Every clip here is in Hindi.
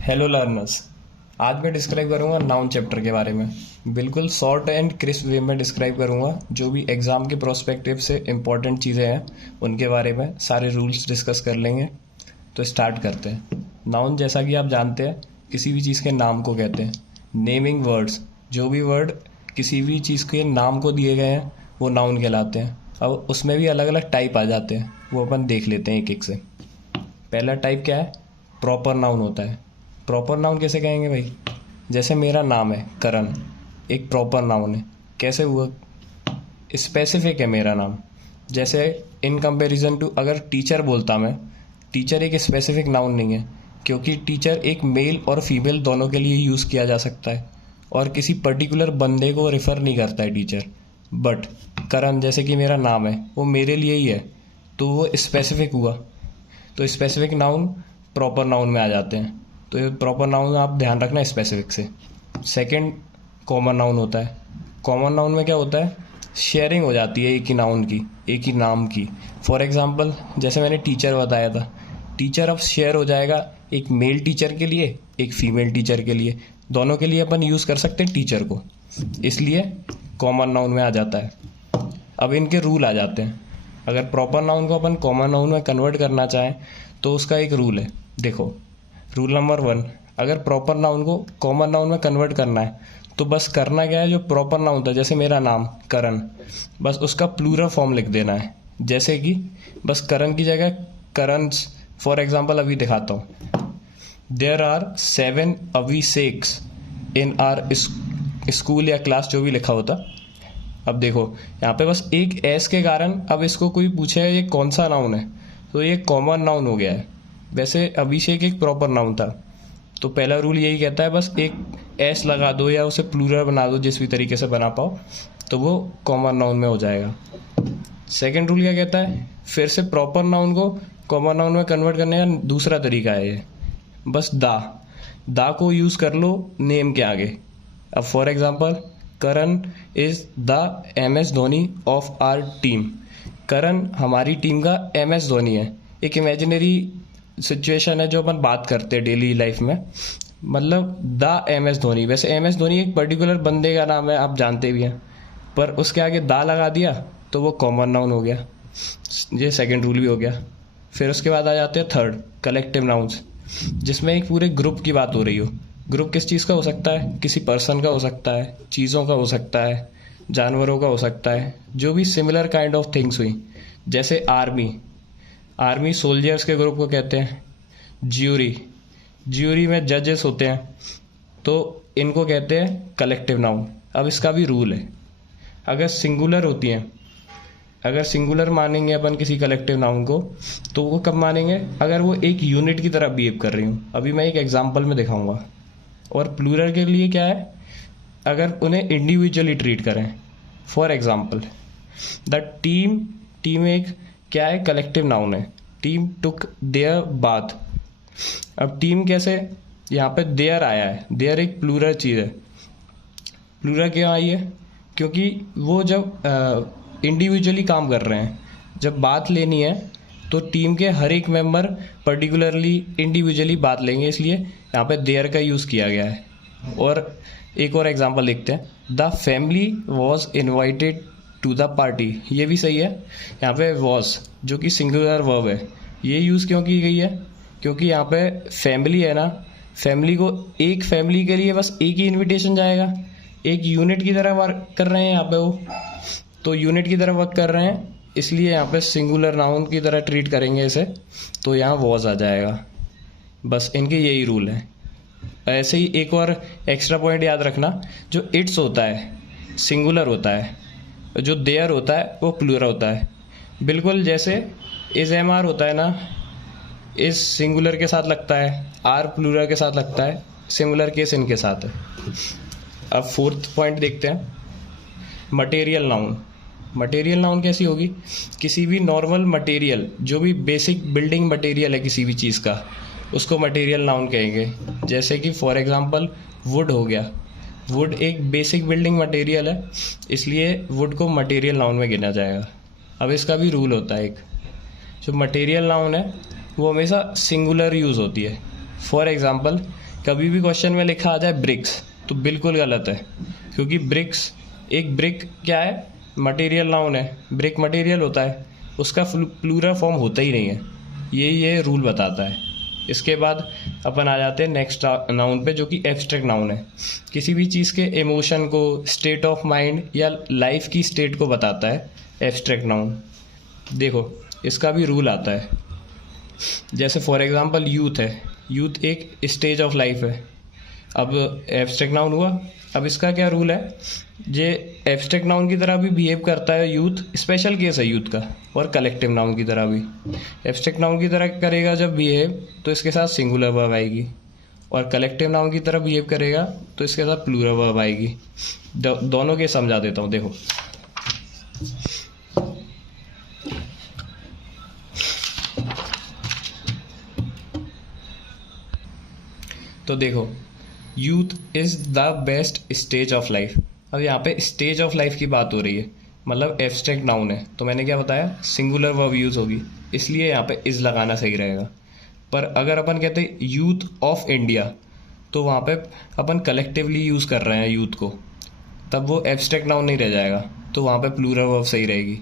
Hello learners. आज मैं डिस्क्राइब करूंगा नाउन चैप्टर के बारे में। बिल्कुल शॉर्ट एंड क्रिस्प वे में डिस्क्राइब करूंगा। जो भी एग्ज़ाम के प्रोस्पेक्टिव से इम्पोर्टेंट चीज़ें हैं उनके बारे में सारे रूल्स डिस्कस कर लेंगे। तो स्टार्ट करते हैं। नाउन जैसा कि आप जानते हैं किसी भी चीज़ के नाम को कहते हैं। नेमिंग वर्ड्स, जो भी वर्ड किसी भी चीज़ के नाम को दिए गए हैं वो नाउन कहलाते हैं। अब उसमें भी अलग अलग टाइप आ जाते हैं, वो अपन देख लेते हैं एक एक से। पहला टाइप क्या है? प्रॉपर नाउन होता है। प्रॉपर नाउन कैसे कहेंगे भाई? जैसे मेरा नाम है करण, एक प्रॉपर नाउन है। कैसे हुआ? स्पेसिफिक है मेरा नाम। जैसे इन कंपैरिजन टू अगर टीचर बोलता मैं, टीचर एक स्पेसिफिक नाउन नहीं है, क्योंकि टीचर एक मेल और फीमेल दोनों के लिए यूज़ किया जा सकता है और किसी पर्टिकुलर बंदे को रेफ़र नहीं करता है टीचर। बट करण जैसे कि मेरा नाम है वो मेरे लिए ही है, तो वो स्पेसिफिक हुआ। तो स्पेसिफिक नाउन प्रॉपर नाउन में आ जाते हैं। तो ये प्रॉपर नाउन आप ध्यान रखना स्पेसिफिक से। सेकंड कॉमन नाउन होता है। कॉमन नाउन में क्या होता है? शेयरिंग हो जाती है एक ही नाउन की, एक ही नाम की। फॉर एग्जांपल जैसे मैंने टीचर बताया था, टीचर अब शेयर हो जाएगा एक मेल टीचर के लिए, एक फीमेल टीचर के लिए। दोनों के लिए अपन यूज़ कर सकते हैं टीचर को, इसलिए कॉमन नाउन में आ जाता है। अब इनके रूल आ जाते हैं। अगर प्रॉपर नाउन को अपन कॉमन नाउन में कन्वर्ट करना चाहें तो उसका एक रूल है। देखो, रूल नंबर 1, अगर प्रॉपर नाउन को कॉमन नाउन में कन्वर्ट करना है तो बस करना क्या है, जो प्रॉपर नाउन था जैसे मेरा नाम करण, बस उसका प्लूरल फॉर्म लिख देना है। जैसे कि बस करण की जगह करन्स। फॉर एग्जाम्पल अभी दिखाता हूँ। There are 7 Abhisheks in our school या क्लास, जो भी लिखा होता। अब देखो यहाँ पे बस एक एस के कारण अब इसको कोई पूछे ये कौन सा नाउन है तो ये कॉमन नाउन हो गया है। वैसे अभिषेक एक प्रॉपर नाउन था, तो पहला रूल यही कहता है बस एक एस लगा दो या उसे प्लूरल बना दो, जिस भी तरीके से बना पाओ, तो वो कॉमन नाउन में हो जाएगा। सेकंड रूल क्या कहता है? फिर से प्रॉपर नाउन को कॉमन नाउन में कन्वर्ट करने का दूसरा तरीका है ये। बस दा को यूज़ कर लो नेम के आगे। अब for example Karan is the MS Dhoni of our team. Karan हमारी टीम का MS धोनी है। एक इमेजिनरी सिचुएशन है जो अपन बात करते हैं डेली लाइफ में, मतलब द MS धोनी। वैसे MS धोनी एक पर्टिकुलर बंदे का नाम है, आप जानते भी हैं, पर उसके आगे दा लगा दिया तो वो कॉमन नाउन हो गया। ये सेकंड रूल भी हो गया। फिर उसके बाद आ जाते हैं थर्ड, कलेक्टिव नाउन्स, जिसमें एक पूरे ग्रुप की बात हो रही हो। ग्रुप किस चीज़ का हो सकता है? किसी पर्सन का हो सकता है, चीज़ों का हो सकता है, जानवरों का हो सकता है, जो भी सिमिलर काइंड ऑफ थिंग्स हुई। जैसे आर्मी सोल्जर्स के ग्रुप को कहते हैं। ज्यूरी में जजेस होते हैं, तो इनको कहते हैं कलेक्टिव नाउन। अब इसका भी रूल है, अगर सिंगुलर होती हैं, अगर सिंगुलर मानेंगे अपन किसी कलेक्टिव नाउन को, तो वो कब मानेंगे? अगर वो एक यूनिट की तरह बिहेव कर रही हूँ। अभी मैं एक एग्जांपल में दिखाऊंगा। और प्लूरल के लिए क्या है? अगर उन्हें इंडिविजुअली ट्रीट करें। फॉर एग्जांपल द टीम एक क्या है? कलेक्टिव नाउन है। Team took there bath. अब टीम कैसे? यहाँ पे देयर आया है, देयर एक प्लूरल चीज़ है। प्लूरल क्यों आई है? क्योंकि वो जब इंडिविजुअली काम कर रहे हैं, जब बात लेनी है तो टीम के हर एक मेंबर पर्टिकुलरली इंडिविजुअली बात लेंगे, इसलिए यहाँ पे देयर का यूज़ किया गया है। और एक और एग्जांपल देखते हैं। The family was invited to the party. ये भी सही है। यहाँ पे वॉज जो कि सिंगुलर वर्ब है, ये यूज़ क्यों की गई है? क्योंकि यहाँ पे फैमिली है ना, फैमिली को एक फैमिली के लिए बस एक ही इन्विटेशन जाएगा। एक यूनिट की तरह वर्क कर रहे हैं यहाँ पे वो, तो यूनिट की तरह वर्क कर रहे हैं, इसलिए यहाँ पे सिंगुलर नाउन की तरह ट्रीट करेंगे इसे, तो यहाँ वॉज आ जाएगा। बस इनके यही रूल है। ऐसे ही एक और एक्स्ट्रा पॉइंट याद रखना, जो इट्स होता है सिंगुलर होता है, जो देयर होता है वो प्लूरल होता है। बिल्कुल जैसे इज MR होता है ना, इज सिंगुलर के साथ लगता है, आर प्लूरल के साथ लगता है, सिमिलर केस इनके साथ है। अब फोर्थ पॉइंट देखते हैं, मटेरियल नाउन। मटेरियल नाउन कैसी होगी? किसी भी नॉर्मल मटेरियल, जो भी बेसिक बिल्डिंग मटेरियल है किसी भी चीज़ का, उसको मटेरियल नाउन कहेंगे। जैसे कि फॉर एग्जांपल वुड हो गया। वुड एक बेसिक बिल्डिंग मटेरियल है, इसलिए वुड को मटेरियल नाउन में गिना जाएगा। अब इसका भी रूल होता है एक, जो मटेरियल नाउन है वो हमेशा सिंगुलर यूज़ होती है। फॉर एग्जांपल कभी भी क्वेश्चन में लिखा आ जाए ब्रिक्स तो बिल्कुल गलत है, क्योंकि ब्रिक्स, एक ब्रिक क्या है, मटेरियल नाउन है, ब्रिक मटेरियल होता है, उसका प्लूरल फॉर्म होता ही नहीं है, ये रूल बताता है। इसके बाद अपन आ जाते हैं नेक्स्ट नाउन पे, जो कि एब्स्ट्रैक्ट नाउन है। किसी भी चीज़ के इमोशन को, स्टेट ऑफ माइंड या लाइफ की स्टेट को बताता है एब्स्ट्रैक्ट नाउन। देखो इसका भी रूल आता है, जैसे फॉर एग्जांपल यूथ है, यूथ एक स्टेज ऑफ लाइफ है। अब एब्स्ट्रैक्ट नाउन हुआ, अब इसका क्या रूल है, जे एब्स्ट्रैक्ट नाउन की तरह भी बिहेव करता है यूथ, स्पेशल केस है यूथ का, और कलेक्टिव नाउन की तरह भी। एब्स्ट्रैक्ट नाउन की तरह करेगा जब बिहेव तो इसके साथ सिंगुलर वर्ब आएगी, और कलेक्टिव नाउन की तरह बिहेव करेगा तो इसके साथ प्लूरल वर्ब आएगी। दोनों के समझा देता हूँ, देखो। तो देखो, youth is the best stage of life. अब यहाँ पे स्टेज ऑफ लाइफ की बात हो रही है, मतलब एब्स्ट्रैक्ट नाउन है, तो मैंने क्या बताया, सिंगुलर वर्ब यूज़ होगी, इसलिए यहाँ पे इज़ लगाना सही रहेगा। पर अगर अपन कहते हैं यूथ ऑफ इंडिया, तो वहाँ पे अपन कलेक्टिवली यूज़ कर रहे हैं यूथ को, तब वो एब्स्ट्रैक्ट नाउन नहीं रह जाएगा, तो वहाँ पे प्लूरल वर्ब सही रहेगी।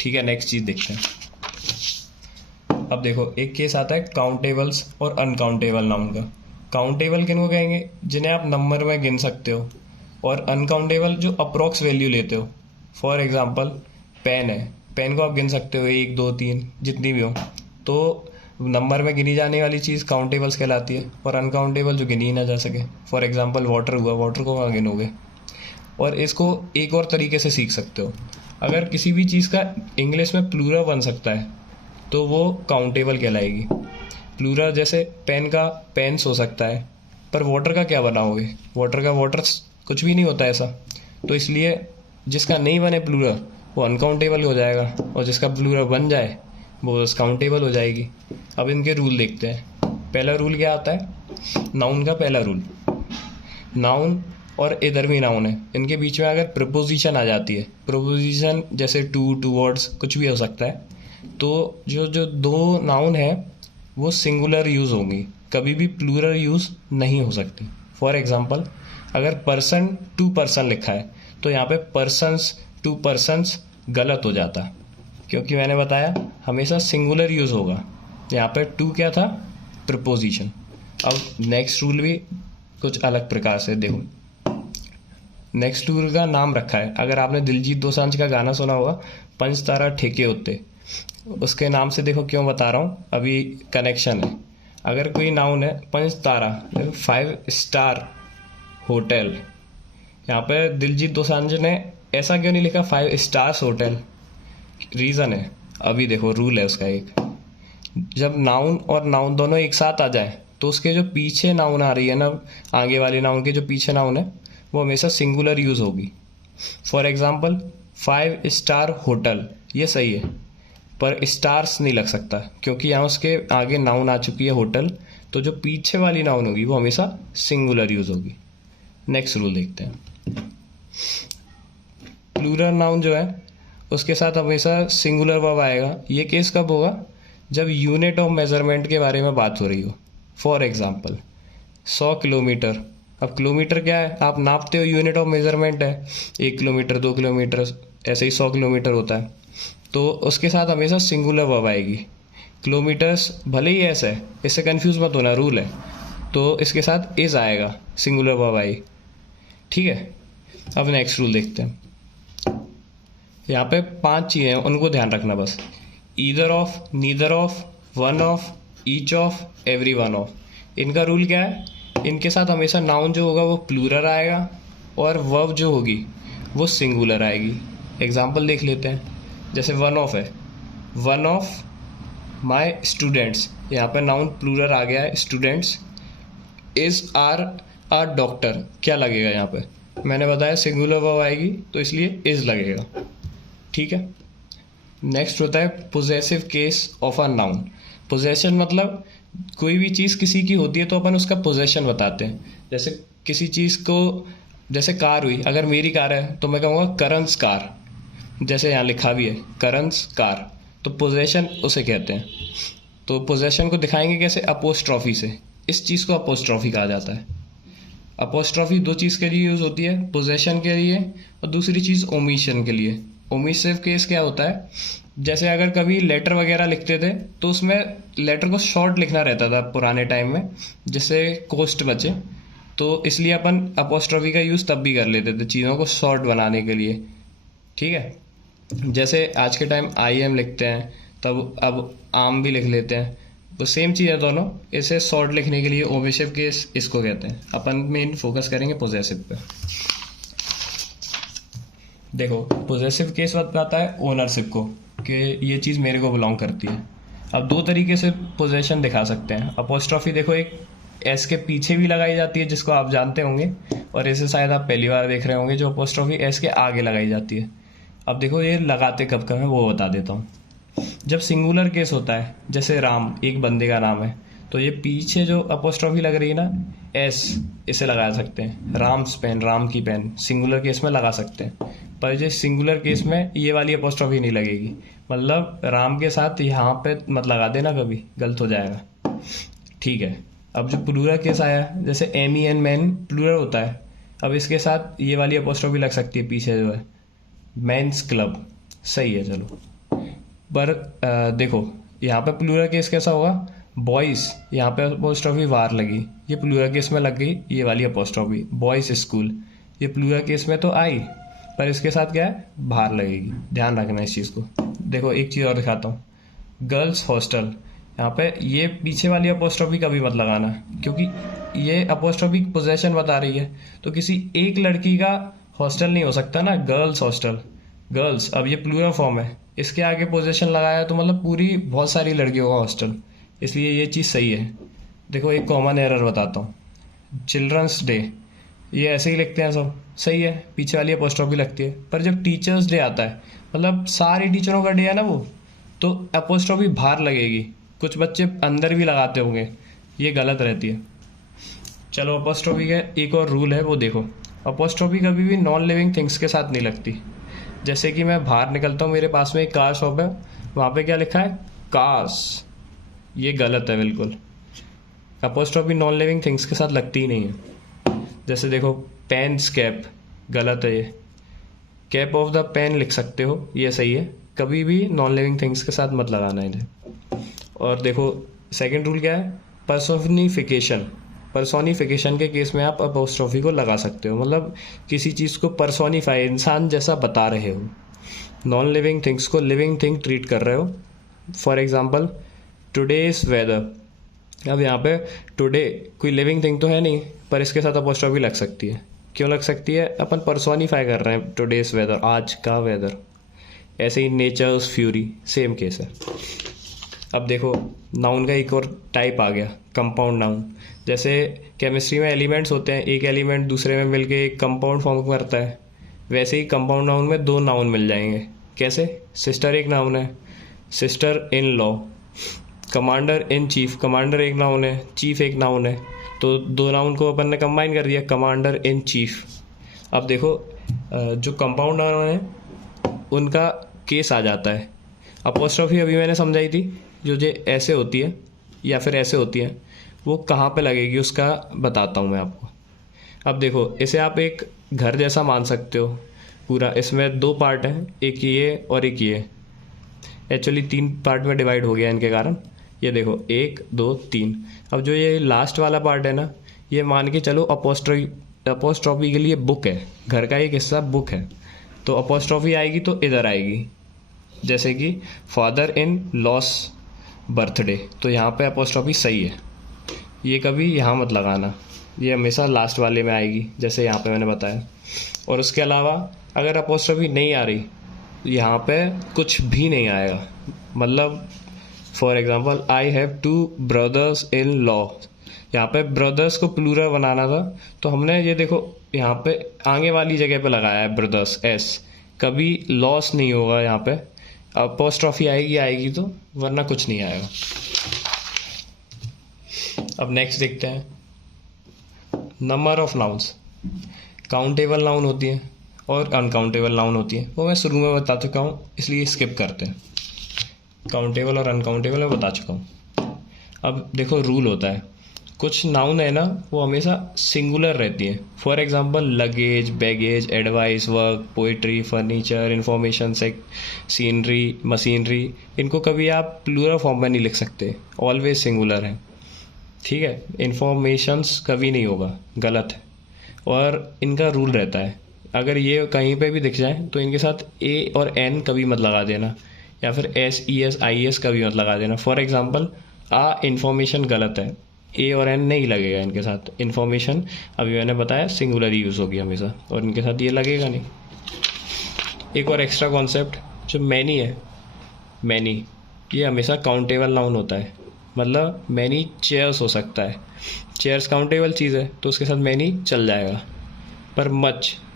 ठीक है, नेक्स्ट चीज़ देखते हैं। अब देखो एक केस आता है काउंटेबल्स और अनकाउंटेबल नाउन का। काउंटेबल किनको कहेंगे, जिन्हें आप नंबर में गिन सकते हो, और अनकाउंटेबल जो अप्रोक्स वैल्यू लेते हो। फॉर एग्जांपल पेन है, पेन को आप गिन सकते हो 1 2 3 जितनी भी हो, तो नंबर में गिनी जाने वाली चीज़ काउंटेबल्स कहलाती है, और अनकाउंटेबल जो गिनी ही ना जा सके। फॉर एग्जांपल वाटर हुआ, वाटर को कहाँ गिनोगे। और इसको एक और तरीके से सीख सकते हो, अगर किसी भी चीज़ का इंग्लिश में प्लूरल बन सकता है तो वो काउंटेबल कहलाएगी। प्लूरल जैसे पेन का पेन्स हो सकता है, पर वाटर का क्या बनाओगे, वाटर का वाटर्स कुछ भी नहीं होता ऐसा, तो इसलिए जिसका नहीं बने प्लूरल वो अनकाउंटेबल हो जाएगा, और जिसका प्लूरल बन जाए वो काउंटेबल हो जाएगी। अब इनके रूल देखते हैं। पहला रूल क्या आता है, नाउन का पहला रूल, नाउन और इधर भी नाउन है, इनके बीच में अगर प्रपोजिशन आ जाती है, प्रपोजिशन जैसे टू, टूवर्ड्स, कुछ भी हो सकता है, तो जो जो दो नाउन है वो सिंगुलर यूज़ होंगी, कभी भी प्लूरल यूज़ नहीं हो सकती। फॉर एग्जांपल अगर पर्सन टू पर्सन लिखा है तो यहाँ पे पर्सन्स टू पर्सन्स गलत हो जाता, क्योंकि मैंने बताया हमेशा सिंगुलर यूज़ होगा। यहाँ पे टू क्या था, प्रपोजिशन। अब नेक्स्ट रूल भी कुछ अलग प्रकार से देखो। नेक्स्ट रूल का नाम रखा है, अगर आपने दिलजीत दोसांझ का गाना सुना होगा, पंच तारा ठेके होते, उसके नाम से देखो क्यों बता रहा हूँ, अभी कनेक्शन है। अगर कोई नाउन है पंच तारा, 5 स्टार होटल, यहाँ पे दिलजीत दोसांझ ने ऐसा क्यों नहीं लिखा 5 स्टार्स होटल, रीज़न है, अभी देखो रूल है उसका एक, जब नाउन और नाउन दोनों एक साथ आ जाए तो उसके जो पीछे नाउन आ रही है ना, आगे वाले नाउन के जो पीछे नाउन है वो हमेशा सिंगुलर यूज़ होगी। फॉर एग्जांपल 5 स्टार होटल, ये सही है, पर स्टार्स नहीं लग सकता, क्योंकि यहाँ उसके आगे नाउन आ चुकी है होटल, तो जो पीछे वाली नाउन होगी वो हमेशा सिंगुलर यूज़ होगी। नेक्स्ट रूल देखते हैं। प्लूरल नाउन जो है उसके साथ हमेशा सिंगुलर वर्ब आएगा। ये केस कब होगा, जब यूनिट ऑफ मेजरमेंट के बारे में बात हो रही हो। फॉर एग्जांपल 100 किलोमीटर, अब किलोमीटर क्या है, आप नापते हो, यूनिट ऑफ मेजरमेंट है, 1 किलोमीटर 2 किलोमीटर, ऐसे ही 100 किलोमीटर होता है, तो उसके साथ हमेशा सिंगुलर वर्ब आएगी। किलोमीटर्स भले ही ऐसा है, इससे कंफ्यूज मत होना, रूल है, तो इसके साथ इज आएगा, सिंगुलर वर्ब आएगी। ठीक है, अब नेक्स्ट रूल देखते हैं। यहाँ पे 5 चीज़ें हैं, उनको ध्यान रखना बस। Either of, neither of, one of, each of, every one of. इनका रूल क्या है, इनके साथ हमेशा नाउन जो होगा वो प्लूरल आएगा, और वर्ब जो होगी वो सिंगुलर आएगी। एग्जाम्पल देख लेते हैं, जैसे वन ऑफ है, वन ऑफ माई स्टूडेंट्स, यहाँ पे नाउन प्लूरल आ गया है, students. Is are a doctor, क्या लगेगा यहाँ पे, मैंने बताया सिंगुलर वर्ब आएगी तो इसलिए इज लगेगा। ठीक है, नेक्स्ट होता है possessive case of a noun. Possession मतलब कोई भी चीज़ किसी की होती है तो अपन उसका पोजेशन बताते हैं। जैसे किसी चीज़ को, जैसे कार हुई, अगर मेरी कार है तो मैं कहूँगा करंस कार, जैसे यहाँ लिखा भी है करंस कार, तो पोजेशन उसे कहते हैं। तो पोजेशन को दिखाएंगे कैसे, अपोस्ट्रॉफी से, इस चीज़ को अपोस्ट्रॉफी कहा जाता है। अपोस्ट्रॉफी दो चीज़ के लिए यूज़ होती है, पोजेशन के लिए और दूसरी चीज़ ओमिशन के लिए। ओमिसिव केस क्या होता है, जैसे अगर कभी लेटर वगैरह लिखते थे तो उसमें लेटर को शॉर्ट लिखना रहता था पुराने टाइम में, जिससे कोस्ट बचे, तो इसलिए अपन अपोस्ट्रॉफी का यूज़ तब भी कर लेते थे चीज़ों को शॉर्ट बनाने के लिए। ठीक है, जैसे आज के टाइम आई एम लिखते हैं, तब अब आम भी लिख लेते हैं, तो सेम चीज़ है दोनों। इसे शॉर्ट लिखने के लिए ओमिसिव केस इसको कहते हैं। अपन मेन फोकस करेंगे पोजेसिव पे। देखो, पोजेसिव केस बताता है ओनरशिप को, कि ये चीज़ मेरे को बिलोंग करती है। अब दो तरीके से पोजेशन दिखा सकते हैं। अपोस्ट्रॉफी देखो, एक एस के पीछे भी लगाई जाती है, जिसको आप जानते होंगे, और इसे शायद आप पहली बार देख रहे होंगे, जो अपोस्ट्रॉफी एस के आगे लगाई जाती है। अब देखो ये लगाते कब कब है वो बता देता हूँ। जब सिंगुलर केस होता है, जैसे राम एक बंदे का नाम है, तो ये पीछे जो अपोस्ट्रॉफी लग रही है ना, एस, इसे लगा सकते हैं। राम्स पेन, राम की पेन, सिंगुलर केस में लगा सकते हैं। पर जो सिंगुलर केस में ये वाली अपोस्ट्रॉफी नहीं लगेगी, मतलब राम के साथ यहाँ पे मत लगा देना, कभी गलत हो जाएगा। ठीक है, अब जो प्लूरल केस आया, जैसे M E N, man plural होता है, अब इसके साथ ये वाली अपोस्ट्रॉफी लग सकती है पीछे जो है, मेंस क्लब। सही है, चलो। पर देखो यहाँ पे प्लूरल केस कैसा होगा, बॉयज़, यहाँ पे अपोस्ट्रॉफी वार लगी, ये प्लूरल केस में लग गई ये वाली अपोस्ट्रॉफी। बॉयज़ स्कूल, ये प्लूरल केस में तो आई, पर इसके साथ क्या है, बाहर लगेगी। ध्यान रखना इस चीज़ को। देखो एक चीज़ और दिखाता हूँ, गर्ल्स हॉस्टल, यहाँ पे ये पीछे वाली अपोस्ट्रॉफी कभी मत लगाना, क्योंकि ये अपोस्ट्रॉफी पोजेशन बता रही है, तो किसी एक लड़की का हॉस्टल नहीं हो सकता ना, गर्ल्स हॉस्टल, गर्ल्स। अब ये प्लूरल फॉर्म है, इसके आगे पोजेशन लगाया तो मतलब पूरी बहुत सारी लड़कियों का हॉस्टल, इसलिए ये चीज़ सही है। देखो एक कॉमन एरर बताता हूँ, चिल्ड्रंस डे, ये ऐसे ही लिखते हैं सब, सही है, पीछे वाली अपोस्ट्रॉफी लगती है। पर जब टीचर्स डे आता है, मतलब सारे टीचरों का डे है ना वो, तो अपोस्ट्रॉफी बाहर लगेगी। कुछ बच्चे अंदर भी लगाते होंगे, ये गलत रहती है। चलो, अपोस्ट्रॉफी का एक और रूल है वो देखो। अपोस्ट्रॉफी कभी भी नॉन लिविंग थिंग्स के साथ नहीं लगती। जैसे कि मैं बाहर निकलता हूँ, मेरे पास में एक कार शॉप है, वहाँ पे क्या लिखा है, कार्स, ये गलत है बिल्कुल। अपोस्ट्रॉफी नॉन लिविंग थिंग्स के साथ लगती ही नहीं है। जैसे देखो, पेन्स कैप, गलत है ये, कैप ऑफ द पेन लिख सकते हो, ये सही है। कभी भी नॉन लिविंग थिंग्स के साथ मत लगाना इन्हें। और देखो सेकंड रूल क्या है, पर्सोनिफिकेशन। पर्सोनिफिकेशन के केस में आप अपोस्ट्रॉफी को लगा सकते हो, मतलब किसी चीज़ को पर्सोनिफाई, इंसान जैसा बता रहे हो। नॉन लिविंग थिंग्स को लिविंग थिंग ट्रीट कर रहे हो। For example, today's weather. अब यहाँ पे टुडे कोई लिविंग थिंग तो है नहीं, पर इसके साथ अपोस्ट्रॉफी लग सकती है। क्यों लग सकती है, अपन पर्सोनिफाई कर रहे हैं टुडेज वेदर, आज का वेदर। ऐसे ही नेचर्स फ्यूरी, सेम केस है। अब देखो, नाउन का एक और टाइप आ गया, कंपाउंड नाउन। जैसे केमिस्ट्री में एलिमेंट्स होते हैं, एक एलिमेंट दूसरे में मिलके एक कंपाउंड फॉर्म करता है, वैसे ही कंपाउंड नाउन में दो नाउन मिल जाएंगे। कैसे, सिस्टर एक नाउन है, sister in law. Commander in chief, commander एक नाउन है, चीफ एक नाउन है, तो दो नाउन को अपन ने कंबाइन कर दिया, कमांडर इन चीफ। अब देखो, जो कंपाउंड नाउन है उनका केस आ जाता है। अपोस्ट्रॉफी अभी मैंने समझाई थी, जो ऐसे होती है या फिर ऐसे होती है, वो कहाँ पे लगेगी उसका बताता हूँ मैं आपको। अब देखो, इसे आप एक घर जैसा मान सकते हो पूरा। इसमें दो पार्ट हैं, एक ये और एक ये, एक्चुअली तीन पार्ट में डिवाइड हो गया इनके कारण। ये देखो, 1 2 3। अब जो ये लास्ट वाला पार्ट है ना, ये मान के चलो अपोस्ट्रॉफी के लिए बुक है, घर का एक हिस्सा बुक है, तो अपोस्ट्रॉफी आएगी तो इधर आएगी। जैसे कि फादर इन लॉस बर्थडे, तो यहाँ पे अपोस्ट्रॉफी सही है, ये कभी यहाँ मत लगाना, ये हमेशा लास्ट वाले में आएगी, जैसे यहाँ पे मैंने बताया। और उसके अलावा अगर अपोस्ट्रॉफी नहीं आ रही, यहाँ पे कुछ भी नहीं आएगा। मतलब for example, I have 2 brothers in law, यहाँ पे ब्रदर्स को प्लूरल बनाना था, तो हमने ये देखो यहाँ पे आगे वाली जगह पे लगाया है ब्रदर्स, एस। कभी लॉस नहीं होगा, यहाँ पे अपोस्ट्रॉफी आएगी तो, वरना कुछ नहीं आएगा। अब नेक्स्ट देखते हैं, number of nouns. Countable noun होती है और अनकाउंटेबल नाउन होती है, वो मैं शुरू में बता चुका हूँ, इसलिए स्किप करते हैं। काउंटेबल और अनकाउंटेबल मैं बता चुका हूँ। अब देखो रूल होता है, कुछ नाउन है ना वो हमेशा सिंगुलर रहती है। For example luggage, baggage, advice, work, poetry, furniture, information, scenery, machinery, इनको कभी आप प्लूरल फॉर्म में नहीं लिख सकते, ऑलवेज सिंगुलर है। ठीक है, इंफॉर्मेशंस कभी नहीं होगा, गलत है। और इनका रूल रहता है, अगर ये कहीं पे भी दिख जाए तो इनके साथ ए और एन कभी मत लगा देना, या फिर S E S I S कभी मत लगा देना। फॉर एग्जांपल इंफॉर्मेशन गलत है, ए और एन नहीं लगेगा इनके साथ। इन्फॉर्मेशन अभी मैंने बताया सिंगुलर ही यूज़ होगी हमेशा, और इनके साथ ये लगेगा नहीं। एक और एक्स्ट्रा कॉन्सेप्ट जो मैनी है, मैनी ये हमेशा काउंटेबल नाउन होता है, मतलब मैनी चेयर्स हो सकता है, चेयर्स काउंटेबल चीज़ है तो उसके साथ मैनी चल जाएगा। पर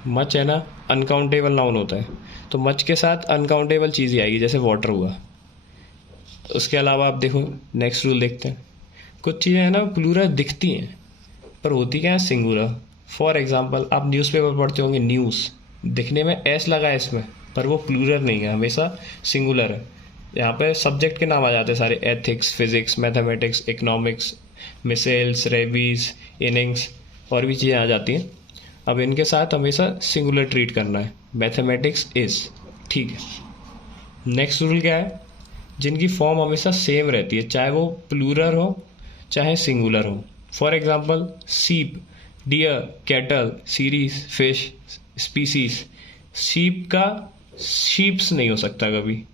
मच है ना अनकाउंटेबल नाउन होता है, तो मच के साथ अनकाउंटेबल चीज़ ही आएगी, जैसे वाटर हुआ। उसके अलावा आप देखो नेक्स्ट रूल देखते हैं। कुछ चीज़ें हैं ना प्लूरल दिखती हैं पर होती क्या है, सिंगुलर। फॉर एग्जांपल आप न्यूज़पेपर पढ़ते होंगे, न्यूज़ दिखने में एस लगा है इसमें, पर वो प्लूरल नहीं है, हमेशा सिंगुलर है। यहाँ पे सब्जेक्ट के नाम आ जाते हैं सारे, ethics, physics, mathematics, economics, missiles, rabies, innings, और भी चीज़ें आ जाती हैं। अब इनके साथ हमेशा सिंगुलर ट्रीट करना है, मैथमेटिक्स इज, ठीक है। नेक्स्ट रूल क्या है, जिनकी फॉर्म हमेशा सेम रहती है, चाहे वो प्लूरल हो चाहे सिंगुलर हो। For example sheep, deer, cattle, series, fish, species. Sheep का शीप्स नहीं हो सकता कभी,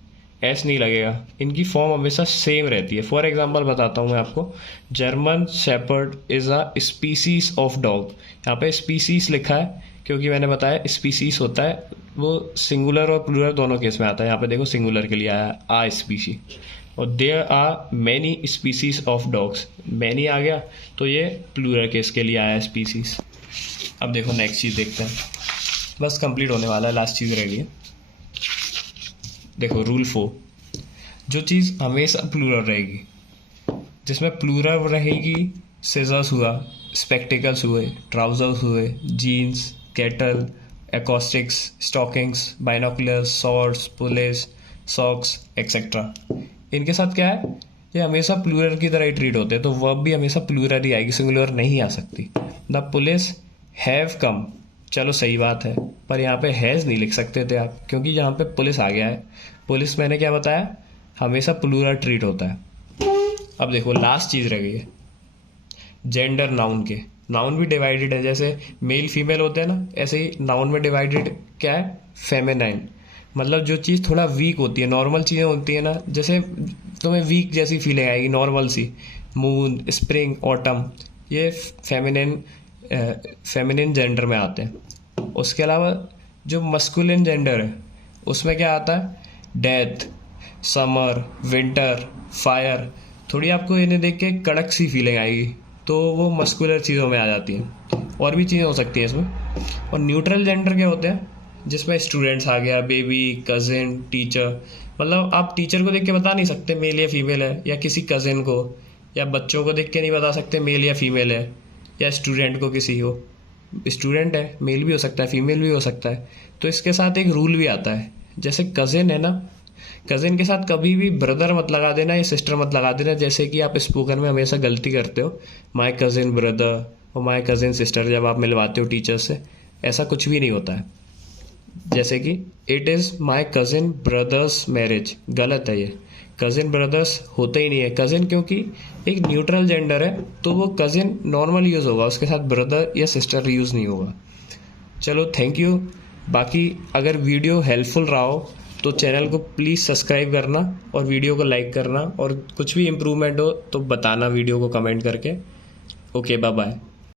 एस नहीं लगेगा, इनकी फॉर्म हमेशा सेम रहती है। फॉर एग्जांपल बताता हूँ मैं आपको, German shepherd is a species of dog. यहाँ पे स्पीसीज लिखा है क्योंकि मैंने बताया स्पीसीज होता है वो सिंगुलर और प्लूरल दोनों केस में आता है। यहाँ पे देखो सिंगुलर के लिए आया आ स्पीसी, और there are many species of dogs, many आ गया तो ये प्लूरल केस के लिए आया स्पीसीज। अब देखो नेक्स्ट चीज़ देखते हैं, बस कंप्लीट होने वाला है, लास्ट चीज़ रह गई है। देखो रूल 4, जो चीज़ हमेशा प्लूरल रहेगी, जिसमें प्लूरल रहेगी, सीजर्स हुआ, स्पेक्टिकल्स हुए, ट्राउजर्स हुए, jeans, cattle, acoustics, stockings, binoculars, swords, police, socks etcetera. इनके साथ क्या है, ये हमेशा प्लूरल की तरह ही ट्रीट होते हैं, तो वर्ब भी हमेशा प्लूरल ही आएगी, सिंगुलर नहीं आ सकती। द पुलिस हैव कम, चलो सही बात है, पर यहाँ पे हैज़ नहीं लिख सकते थे आप, क्योंकि यहाँ पे पुलिस आ गया है। पुलिस मैंने क्या बताया, हमेशा प्लूरल ट्रीट होता है। अब देखो लास्ट चीज़ रह गई है, जेंडर नाउन के। नाउन भी डिवाइडेड है, जैसे मेल फीमेल होते हैं ना, ऐसे ही नाउन में डिवाइडेड क्या है, फेमिनाइन। मतलब जो चीज़ थोड़ा वीक होती है, नॉर्मल चीज़ें होती है ना, जैसे तुम्हें वीक जैसी फीलिंग आएगी, नॉर्मल सी, मून, स्प्रिंग, ऑटम, ये फेमिनिन जेंडर में आते हैं। उसके अलावा जो मस्कुलिन जेंडर है उसमें क्या आता है, डेथ, समर, विंटर, फायर। थोड़ी आपको इन्हें देख के कड़क सी फीलिंग आएगी, तो वो मस्कुलर चीज़ों में आ जाती हैं। और भी चीज़ें हो सकती हैं इसमें। और न्यूट्रल जेंडर क्या होते हैं, जिसमें स्टूडेंट्स आ गया, बेबी, कजिन, टीचर। मतलब आप टीचर को देख के बता नहीं सकते मेल या फीमेल है, या किसी कजिन को या बच्चों को देख के नहीं बता सकते मेल या फीमेल है, या स्टूडेंट को किसी हो, स्टूडेंट है, मेल भी हो सकता है, फीमेल भी हो सकता है। तो इसके साथ एक रूल भी आता है, जैसे कजिन है ना, कजिन के साथ कभी भी ब्रदर मत लगा देना या सिस्टर मत लगा देना, जैसे कि आप स्पोकन में हमेशा गलती करते हो, माय कजिन ब्रदर और माय कजिन सिस्टर, जब आप मिलवाते हो टीचर से, ऐसा कुछ भी नहीं होता है। जैसे कि it is my cousin brothers marriage, गलत है ये, कजिन ब्रदर्स होता ही नहीं है। कजिन क्योंकि एक न्यूट्रल जेंडर है, तो वो कजिन नॉर्मल यूज़ होगा, उसके साथ ब्रदर या सिस्टर यूज़ नहीं होगा। चलो थैंक यू। बाकी अगर वीडियो हेल्पफुल रहा हो तो चैनल को प्लीज़ सब्सक्राइब करना और वीडियो को लाइक करना, और कुछ भी इम्प्रूवमेंट हो तो बताना वीडियो को कमेंट करके। Okay, bye bye.